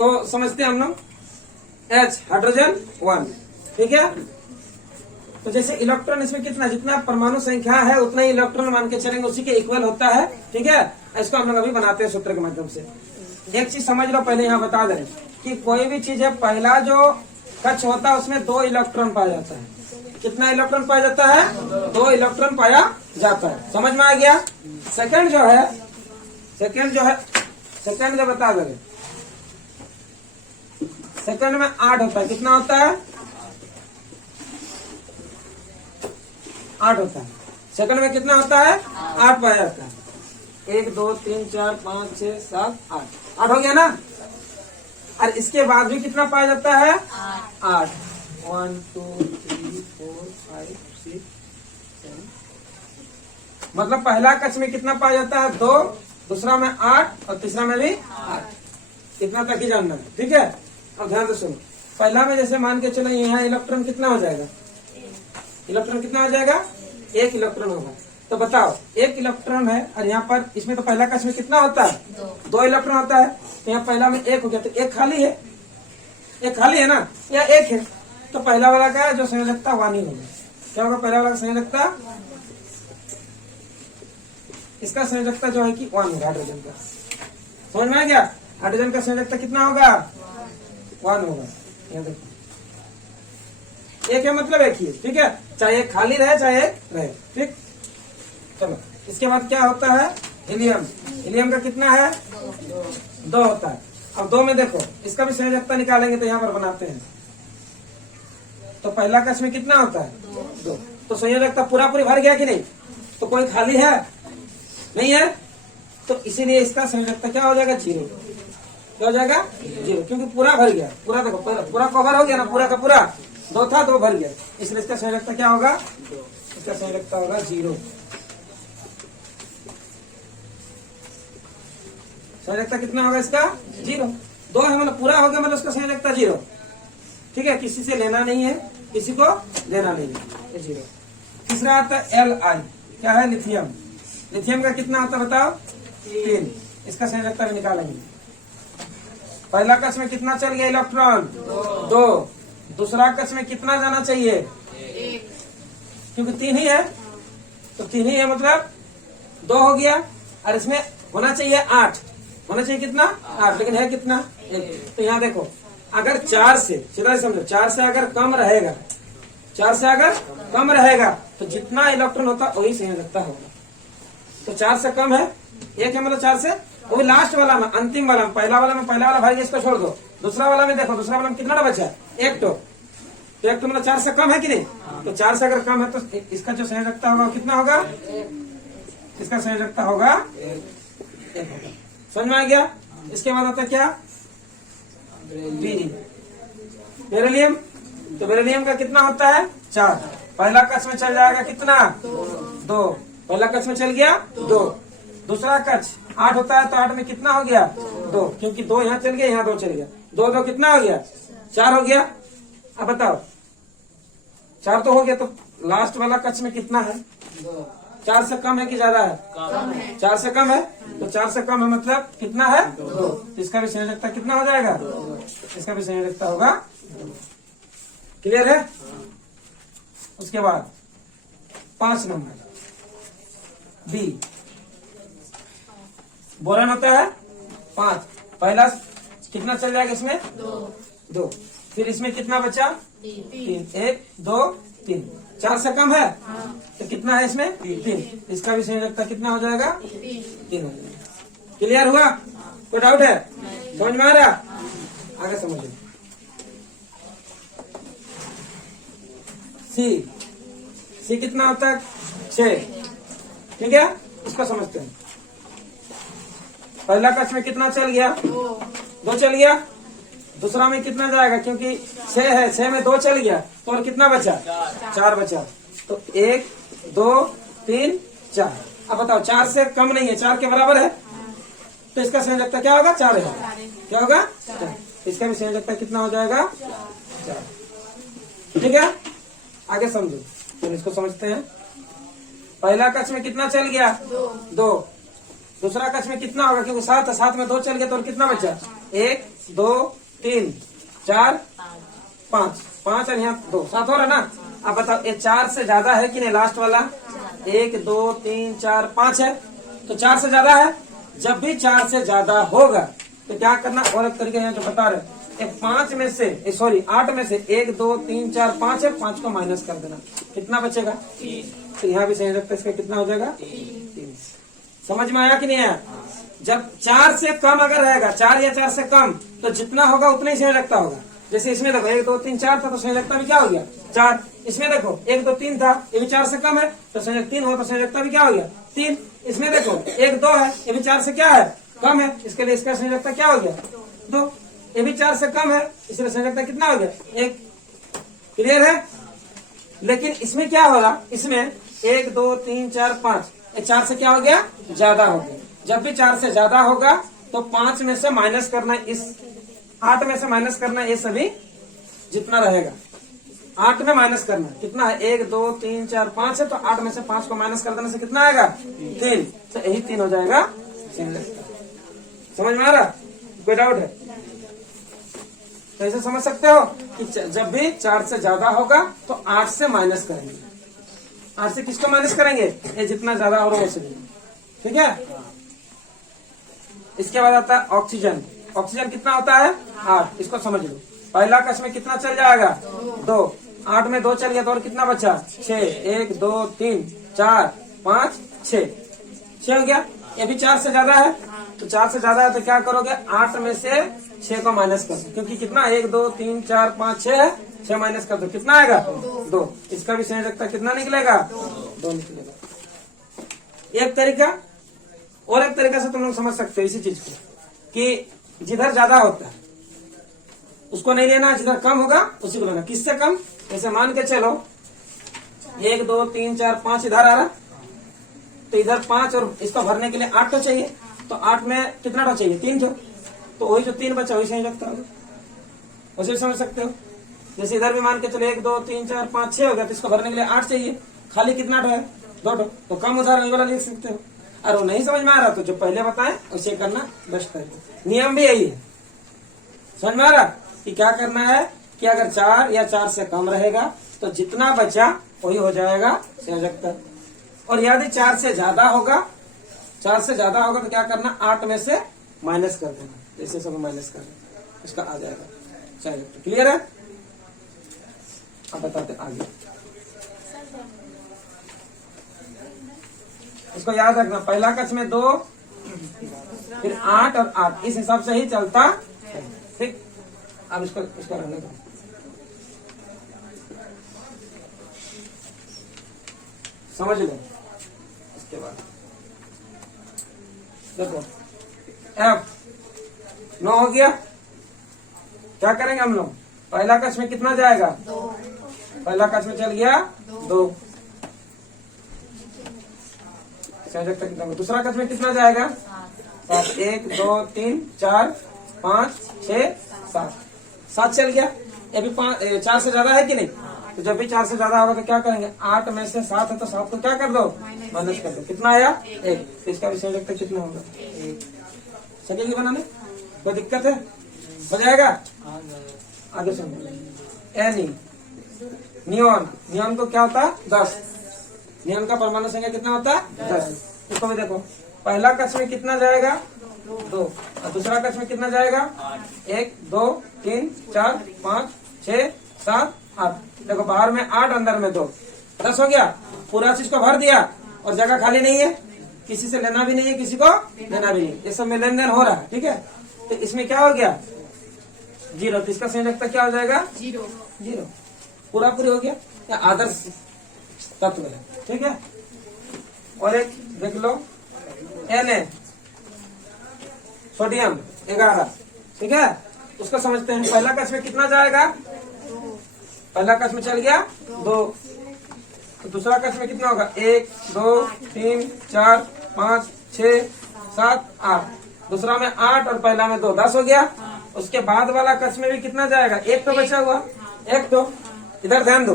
इसको समझते हैं हम लोग। H हाइड्रोजन 1, ठीक है। तो जैसे इलेक्ट्रॉन इसमें कितना, जितना परमाणु संख्या है उतना ही इलेक्ट्रॉन मान के चलेंगे, उसी के इक्वल होता है, ठीक है। इसको हम लोग अभी बनाते हैं सूत्र के माध्यम से। एक चीज समझ लो, पहले यहाँ बता दें कि कोई भी चीज है, पहला जो कक्ष होता है उसमें 2 इलेक्ट्रॉन पाया जाता है। कितना इलेक्ट्रॉन पाया जाता है? 2 इलेक्ट्रॉन पाया जाता है। समझ में आ गया। सेकंड जो बता दे, सेकंड में 8 होता है। कितना होता है? 8 होता है। सेकंड में कितना होता है? 8 पाया जाता है। 1 2 3 4 5 6 7 8 हो गया ना। और इसके बाद भी कितना पाया जाता है? 8। 1 2 3 4 5 6 7। मतलब पहला कक्ष में कितना पाया जाता है? 2, दूसरा में 8 और तीसरा में भी 8। इतना तक ही जानना है, ठीक है। अब ध्यान से सुनो, पहला में जैसे मान के चलो यहाँ इलेक्ट्रॉन कितना हो जाएगा? इलेक्ट्रॉन कितना हो जाएगा? 1 इलेक्ट्रॉन होगा। तो बताओ 1 इलेक्ट्रॉन है और यहाँ पर इसमें तो पहला कक्ष में कितना होता है? 2 इलेक्ट्रॉन होता है। तो यहाँ पहला में 1 हो गया, तो 1 खाली है, 1 खाली है ना, या 1 है। तो पहला वाला का जो संयोजकता 1 ही होगा। क्या होगा पहला वाला का संयोजकता? इसका संयोजकता जो है कि 1 होगा हाइड्रोजन का। समझ में आ गया? हाइड्रोजन का संयोजकता कितना होगा? 1 होगा। यहाँ देखो 1 है मतलब 1 ही है, ठीक है। चाहे 1 खाली रहे चाहे 1 रहे, ठीक। चलो इसके बाद क्या होता है? हीलियम। हीलियम का कितना है? 2 होता है। अब 2 में देखो, इसका भी संयोजकता निकालेंगे तो यहाँ पर बनाते हैं। तो पहला कक्ष में कितना होता है? 2। तो संयोजकता पूरा भर गया कि नहीं? तो कोई खाली है? नहीं है। तो इसीलिए इसका संयोजकता क्या हो जाएगा? 0। क्या हो जाएगा? 0, क्योंकि पूरा भर गया। पूरा देखो, पूरा कवर हो गया ना, पूरा का पूरा। 2 था, 2 भर गया, इसलिए इसका संयोजकता क्या होगा? इसका संयोजकता होगा 0। संयोजकता कितना होगा इसका? 0। 2 है मतलब पूरा हो गया, मतलब उसका संयोजकता 0, ठीक है। किसी से लेना नहीं है, किसी को लेना नहीं है, 0। तीसरा आता है Li। क्या है? लिथियम। लिथियम का कितना आता है बताओ? 3। इसका संयोजकता भी निकालेंगे। पहला कक्ष में कितना चल गया इलेक्ट्रॉन? 2। दूसरा कक्ष में कितना जाना चाहिए? 1। क्योंकि 3 ही है, तो 3 ही है मतलब 2 हो गया। और इसमें होना चाहिए 8, होना चाहिए कितना? 8, लेकिन है कितना? 1। तो यहाँ देखो, अगर 4 से, सीधा समझो, 4 से अगर कम रहेगा, 4 से अगर कम रहेगा तो जितना इलेक्ट्रॉन होता वही संयोजकता होगा। तो 4 से कम है, 1 है मतलब 4 से, वो भी लास्ट वाला में, अंतिम वाला में। पहला वाला भाई इसको छोड़ दो। दूसरा वाला में देखो, दूसरा वाला में कितना बचा है? 1 तो 1 तो मतलब 4 से कम है कि नहीं? तो 4 से अगर कम है तो इसका जो संयोजकता होगा कितना होगा? इसका संयोजकता होगा 1 होगा। समझ में आ गया? इसके बाद आता क्या? बेरिलियम। तो बेरिलियम का कितना होता है? 4। पहला कक्ष में चल जाएगा कितना? 2। पहला कक्ष में चल गया 2। दूसरा कक्ष 8 होता है, तो 8 में कितना हो गया? 2, क्योंकि 2 यहाँ चल गया, यहाँ 2 चल गया। 2 कितना हो गया? 4 हो गया। अब बताओ 4 तो हो गया, तो लास्ट वाला कक्ष में कितना है? 4 से कम है कि ज्यादा है? कम है। 4 से कम है, तो 4 से कम है मतलब कितना है? 2। इसका भी संयोजकता कितना हो जाएगा? इसका भी संयोजकता होगा। क्लियर है? उसके बाद 5 नंबर बी। बोरान होता है 5। पहला कितना चल जाएगा इसमें? 2। फिर इसमें कितना बचा? 3। 1 2 3। 4 से कम है, तो कितना है इसमें? 3। इसका भी संयोजकता कितना हो जाएगा? 3 हो जाएगा। क्लियर हुआ? कोई डाउट है? समझ में आ रहा? आगे समझिए। सी कितना होता है? 6, ठीक है। इसको समझते हैं। पहला कक्ष में कितना चल गया? 2 चल गया। दूसरा में कितना जाएगा? क्योंकि 6 है, 6 में 2 चल गया, तो और कितना बचा? 4 बचा। तो 1 2 3 4। अब बताओ 4 से कम नहीं है, 4 के बराबर है, तो इसका संयोजकता क्या होगा? 4 है। क्या होगा? 4। इसका भी संयोजकता कितना हो जाएगा? 4। ठीक है। आगे समझो, फिर इसको समझते हैं। पहला कक्ष में कितना चल गया? 2। दूसरा कक्ष में कितना होगा, क्योंकि 7 है, 7 में 2 चल गया तो और कितना बचा, 1 2 3 4 5, 5 और यहाँ 2, 7 हो रहा ना। अब बताओ ये 4 से ज्यादा है कि नहीं, लास्ट वाला 1 2 3 4 5 है, तो 4 से ज्यादा है। जब भी 4 से ज्यादा होगा तो क्या करना, और एक तरीके यहाँ जो बता रहे, 5 में से 8 में से 1 2 3 4 5 है, 5 को माइनस कर देना, कितना बचेगा, 3। तो यहाँ भी सही रखते इसका कितना हो जाएगा, 3। समझ में आया कि नहीं आया। जब 4 से कम अगर रहेगा, 4 या 4 से कम, तो जितना होगा उतना ही सही रखता होगा। जैसे इसमें देखो 1 2 3 4 था तो संयोजकता भी क्या हो गया, 4। इसमें देखो 1 2 3 था, ये भी 4 से कम है, तो संयोजक 3 हो तो संयोजकता भी क्या हो गया, 3। इसमें देखो 1 2 है, ये भी 4 से क्या है, कम है, इसके लिए इसका संयोजकता क्या हो गया, 2। ये भी 4 से कम है, इसलिए संयोजकता कितना हो गया, 1। क्लियर है। लेकिन इसमें क्या होगा, इसमें 1 2 3 4 5, ये 4 से क्या हो गया, ज्यादा हो गया। जब भी 4 से ज्यादा होगा तो 5 में से माइनस करना, इस 8 में से माइनस करना, ये सभी जितना रहेगा 8 में माइनस करना, कितना है, 1 2 3 4 5 है, तो 8 में से 5 को माइनस कर देने से कितना आएगा, 3। तो यही 3 हो जाएगा। समझ में आ रहा, कोई डाउट है तो ऐसे समझ सकते हो कि जब भी 4 से ज्यादा होगा तो 8 से माइनस करेंगे। 8 से किसको माइनस करेंगे, ये जितना ज्यादा हो रहा है उसे। ठीक है। इसके बाद आता है ऑक्सीजन। ऑक्सीजन कितना होता है, 8। इसको समझ लो। पहला कक्ष में कितना चल जाएगा, 2। 8 में 2 चल गया तो और कितना बचा, 6। 1 2 3 4 5 6, 6 हो गया। ये भी 4 से ज्यादा है, तो 4 से ज्यादा है तो क्या करोगे, 8 में से 6 को माइनस कर दो, क्योंकि कितना 1 2 3 4 5 6 है, 6 माइनस कर दो, कितना आएगा, 2। इसका भी संयोजकता कितना निकलेगा, 2 निकलेगा। एक तरीका, और एक तरीका से तुम लोग समझ सकते हो इसी चीज को, कि जिधर ज्यादा होता है उसको नहीं लेना, जिधर कम होगा उसी को लेना। किससे कम, जैसे मान के चलो 1 2 3 4 5 इधर आ रहा, तो इधर 5 और इसको भरने के लिए 8 तो चाहिए, तो 8 में कितना तो चाहिए, 3 तो वही जो 3 बचा वही संयोजकता होगा। उसे समझ सकते हो। जैसे इधर भी मान के चलो 1 2 3 4 5 6 हो गया, तो इसको भरने के लिए 8 चाहिए, खाली कितना है, 2, तो कम उदाहरण वाला लिख सकते हो। और वो नहीं समझ में आ रहा तो जो पहले बताएं उसे करना बेस्ट है। नियम भी यही है, समझ में आ रहा कि क्या करना है, कि अगर 4 या 4 से कम रहेगा तो जितना बचा वही हो जाएगा संयोजकता। और यदि 4 से ज्यादा होगा, 4 से ज्यादा होगा तो क्या करना, 8 में से माइनस कर देना, जैसे सब माइनस कर देना, इसका आ जाएगा संयोजकता। क्लियर है। अब बताते आगे, इसको याद रखना। पहला कक्ष में 2, फिर 8 और 8, इस हिसाब से ही चलता है। ठीक। अब इसको रहने दो। समझ लो। इसके बाद देखो F 9 हो गया। क्या करेंगे हम लोग, पहला कक्ष में कितना जाएगा, 2। पहला कक्ष में चल गया 2, संयोजकता कितना, दूसरा कक्ष में कितना जाएगा, 7। 1 2 3 4 5 6 7, 7 चल गया। ये भी 4 से ज्यादा है कि नहीं, तो जब भी 4 से ज्यादा होगा तो क्या करेंगे, 8 में से 7 है तो 7 को क्या कर दो, माइनस कर दो, कितना आया, 1। तो इसका भी संयोजकता कितना होगा, 1। सकेगी बनाने, कोई दिक्कत है, हो जाएगा। आगे सुनो, एनी नियॉन, नियॉन को क्या होता है, 10। नियॉन का परमाणु संख्या कितना होता है, 10। इसको भी देखो, पहला कक्ष में कितना जाएगा, 2, और दूसरा कक्ष में कितना जाएगा, 1 2 3 4 5 6 7 8। देखो बाहर में 8, अंदर में 2, 10 हो गया। पूरा चीज को भर दिया और जगह खाली नहीं है, किसी से लेना भी नहीं है, किसी को लेना भी नहीं, ये सब में लेन देन हो रहा है। ठीक है। तो इसमें क्या हो गया, 0, तो इसका संयोजकता क्या हो जाएगा, 0। पूरा पूरी हो गया, या आदर्श तत्व है। ठीक है। और एक देख लो, Na सोडियम 11। ठीक है। उसको समझते हैं। पहला कक्ष में कितना जाएगा, पहला कक्ष में चल गया 2, तो दूसरा कक्ष में कितना होगा, 1 2 3 4 5 6 7 8, दूसरा में 8 और पहला में 2, 10 हो गया। उसके बाद वाला कक्ष में भी कितना जाएगा, 1 तो बचा हुआ, 1 तो इधर ध्यान दो,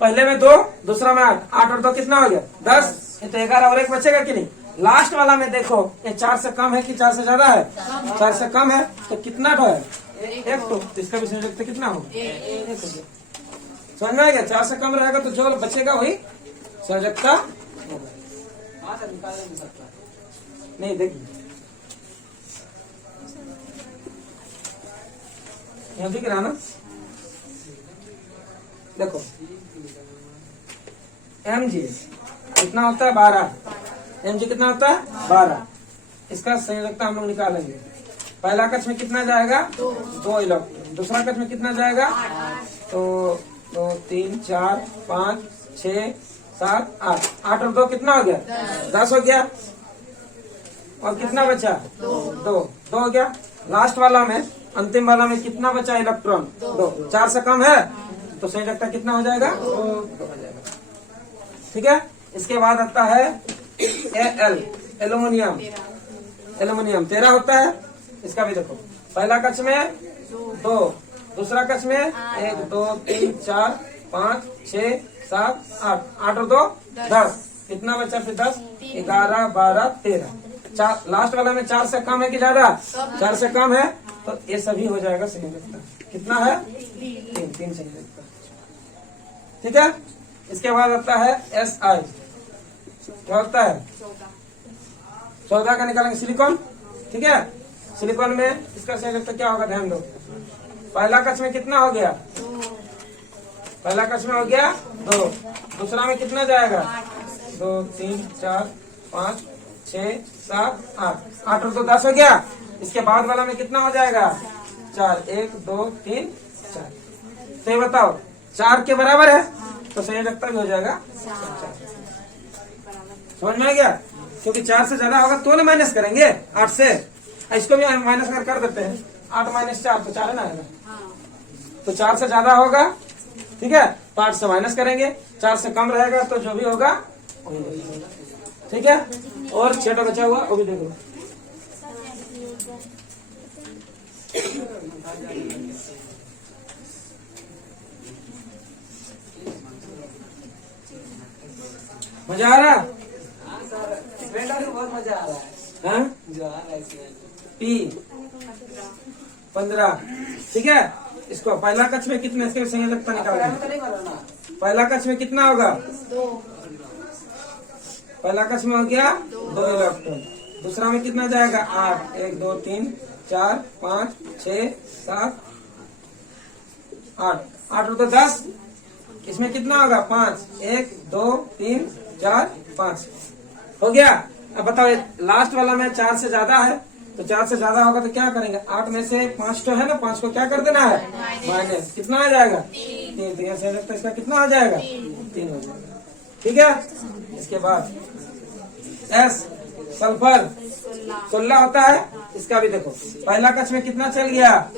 पहले में 2, दूसरा में 8, 8 और 2 कितना हो गया, 10। तो 11 और 1 बचेगा कि नहीं, लास्ट वाला में देखो, ये 4 से कम है कि 4 से ज्यादा है? 4 से कम है, तो कितना ठो है? एक ठो। तो इसका भी संयोजकता कितना हो? एक हो गया। समझ में आ गया? 4 से कम रहेगा तो जो बचेगा वही संयोजकता होगा। नहीं, देखिए यहाँ दिख रहा ना, देखो mg कितना होता है? 12। mg कितना होता है? 12। इसका संयोजकता हम लोग निकालेंगे। पहला कक्ष में कितना जाएगा? 2 इलेक्ट्रॉन। दूसरा कक्ष में कितना जाएगा? तो 2 3 4 5 6 7 8। 8 और 2 कितना हो गया? 10 हो गया। और कितना बचा? 2 हो गया। लास्ट वाला में, अंतिम वाला में कितना बचा इलेक्ट्रॉन? 2। 4 से कम है तो संयोजकता कितना हो जाएगा? 2 हो जाएगा। ठीक है। इसके बाद आता है Al, एल्यूमिनियम। एल्यूमिनियम 13 होता है। इसका भी देखो, पहला कक्ष में 2, दूसरा कक्ष में 1 2 3 4 5 6 7 8। 8 और 2 10। कितना बचा फिर? 10 11 12 13। लास्ट वाला में 4 से कम है कि ज्यादा? 4 से कम है, तो ये सभी हो जाएगा संयोजकता। कितना है? 3 संयोजकता। ठीक है। इसके बाद आता है Si। क्या होता है? 14 का निकालेंगे सिलिकॉन। ठीक है। सिलिकॉन में इसका संयोजकता क्या होगा? ध्यान दो। पहला कक्ष में कितना हो गया? पहला कक्ष में हो गया 2। दूसरा में कितना जाएगा? 2 3 4 5 6 7 8। 8 और 2 10 हो गया। इसके बाद वाला में कितना हो जाएगा? 4। 1 2 3 4। तो ये बताओ, 4 के बराबर है तो संयोजकता भी हो जाएगा 4। समझ में आ गया? क्योंकि 4 से ज्यादा होगा तो ना माइनस करेंगे 8 से। इसको भी माइनस कर देते हैं। 8 - 4 तो 4 है ना आएगा। तो 4 से ज्यादा होगा, ठीक है, तो 8 से माइनस करेंगे। 4 से कम रहेगा तो जो भी होगा वही होगा। ठीक है। और 6 बचा हुआ, वो भी देखो। मजा आ रहा? बहुत मजा आ रहा है। हाँ? जो आ रहा है P 15। ठीक है। इसको पहला कक्ष में कितना, इसके संयोजकता निकालेंगे। पहला कक्ष में कितना होगा? 2। पहला कक्ष में हो गया 2 इलेक्ट्रॉन। दूसरा में कितना जाएगा? 8। 1 2 3 4 5 6 7 8। 8 और 2 10। इसमें कितना होगा? 5। 1 2 3 4 5 हो गया। अब बताओ, लास्ट वाला में 4 से ज्यादा है, तो 4 से ज्यादा होगा तो क्या करेंगे? 8 में से 5 तो है ना, 5 को क्या कर देना है? माइनस। कितना आ जाएगा? 3। तो यहाँ से इसका कितना आ जाएगा? 3 हो जाएगा। ठीक है। इसके बाद S, सल्फर 16 होता है। इसका भी देखो, पहला कक्ष में कितना चल गया?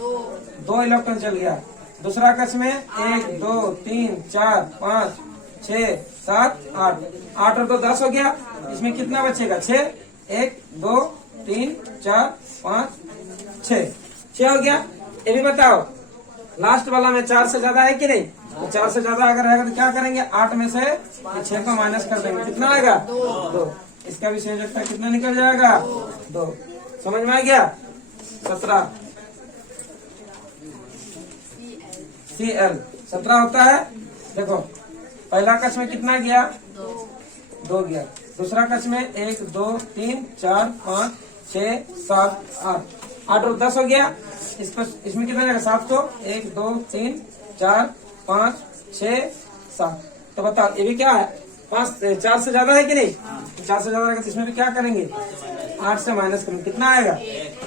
2 इलेक्ट्रॉन चल गया। दूसरा कक्ष में 1 2 3 4 5 6 7 8। 8 और 2 10 हो गया। इसमें कितना बचेगा? 6। 1 2 3 4 5 6 हो गया। ये भी बताओ, लास्ट वाला में 4 से ज्यादा है कि नहीं? तो 4 से ज्यादा अगर रहेगा तो क्या करेंगे? 8 में से 6 को माइनस कर देंगे। कितना आएगा? 2। इसका भी संयोजकता कितना निकल जाएगा? 2। समझ में आ गया? 17 Cl 17 होता है। देखो, पहला कक्ष में कितना गया? 2 गया। दूसरा कक्ष में 1 2 3 4 5 6 7 8। 8 और 10 हो गया। इसमें कितना जाएगा? 7 को। 1 2 3 4 5 6 7। तो बताओ, ये भी क्या है? 4 से ज्यादा है कि नहीं? 4 से ज्यादा रहेगा तो इसमें भी क्या करेंगे? 8 से माइनस करेंगे। कितना आएगा?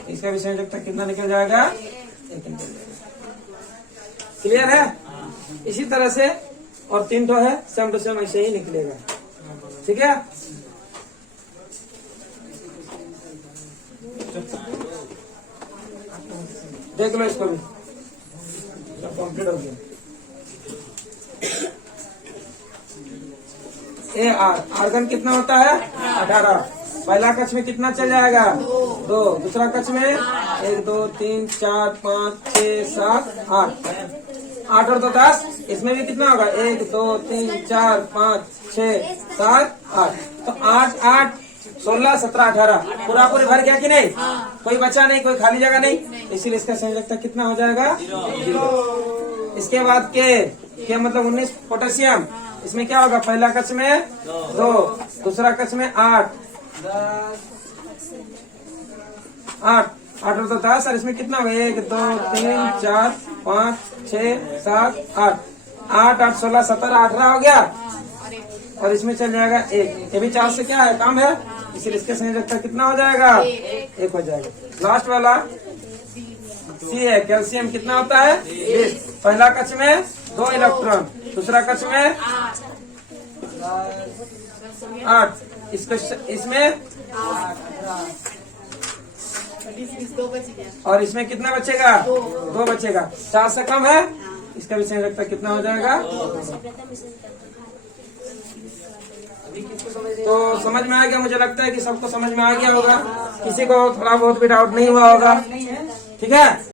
इसका भी संयोजकता कितना निकल जाएगा? 1 निकल जाएगा। क्लियर है? इसी तरह से और 3 तो है, सेम टू सेम ऐसे ही निकलेगा। ठीक है। देख लो इसको भी, कंप्लीट हो गया। आर्गन कितना होता है? 18। पहला कक्ष में कितना चल जाएगा? 2। दूसरा कक्ष में 1 2 3 4 5 6 7 8। 8 और 2 10। इसमें भी कितना होगा? 1 2 3 4 5 6 7 8। तो 8 8 16, 17, 18 पूरा पूरी भर गया कि नहीं? कोई बचा नहीं, कोई खाली जगह नहीं, इसीलिए इसका संयोजकता कितना हो जाएगा? 0। इसके बाद के मतलब 19 पोटेशियम, इसमें क्या होगा? पहला कक्ष में 2, दूसरा कक्ष में 8 और तो 10 और इसमें कितना होगा? 1 2 3 4 5 6 7 8 8 8 16 17 18 हो गया और इसमें चल जाएगा 1। ये भी 4 से क्या है? कम है, इसलिए इसके संयोजकता कितना हो जाएगा? 1 हो जाएगा। लास्ट वाला सी है, कैल्शियम कितना होता है? 20। पहला कक्ष में 2 इलेक्ट्रॉन, दूसरा कक्ष में 8, इसमें और इसमें कितना बचेगा? 2 बचेगा। 4 से कम है, इसका भी संयोजकता कितना हो जाएगा? तो समझ में आ गया? मुझे लगता है कि सबको समझ में आ गया होगा, किसी को थोड़ा बहुत भी डाउट नहीं हुआ होगा। ठीक है।